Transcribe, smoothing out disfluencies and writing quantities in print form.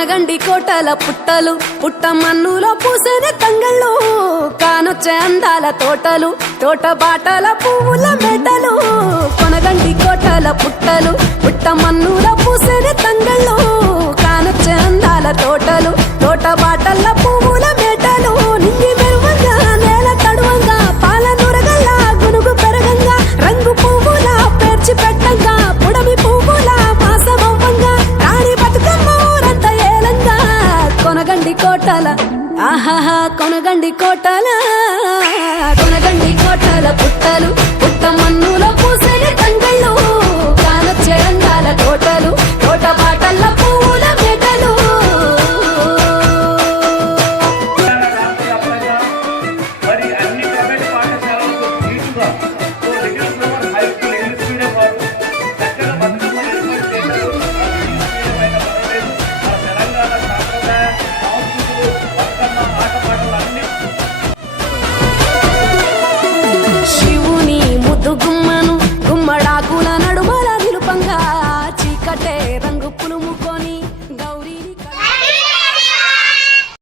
కొనగండి కోటల పుట్టలు పుట్ట మన్నులో పూసేనే తంగళ్ళు కానొచ్చే అందాల తోటలు తోట బాటల పువ్వుల మెడలు కొనగండి కోటల పుట్టలు పుట్ట మన్నులో పూసేనే తంగళ్ళు కానొచ్చే అందాల తోటలు తోట బాటల పువ్వుల మెడలు నింగి మెరువంగా నేల తడువంగా పాల నురగల్లా గునుగు పెరగంగా రంగు పువ్వుల పేర్చి పెట్టంగా పుడమి పువ్వుల మాసమవ్వంగా రాణి బతుకమ్మ ఊరంత ఏలంగా కొనగండి కోటల ఆహాహా కొనగండి కోటల కొనగండి కోటల పుట్టలు పుట్ట మన్నులో పూసేనే తంగళ్ళు కానొచ్చే అందాల తోటలు తోట బాటల్ల